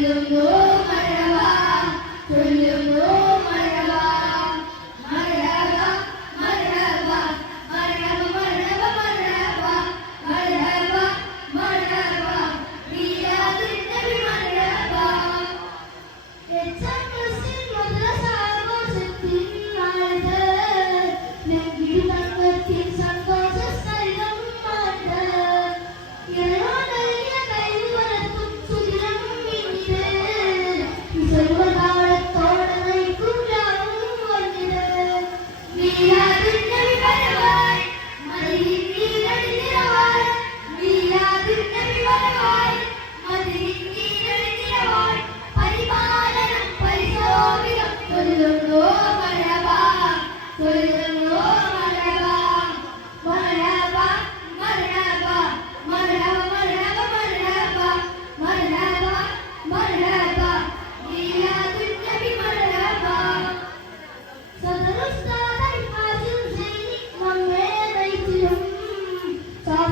Senhor.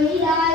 Cuidado.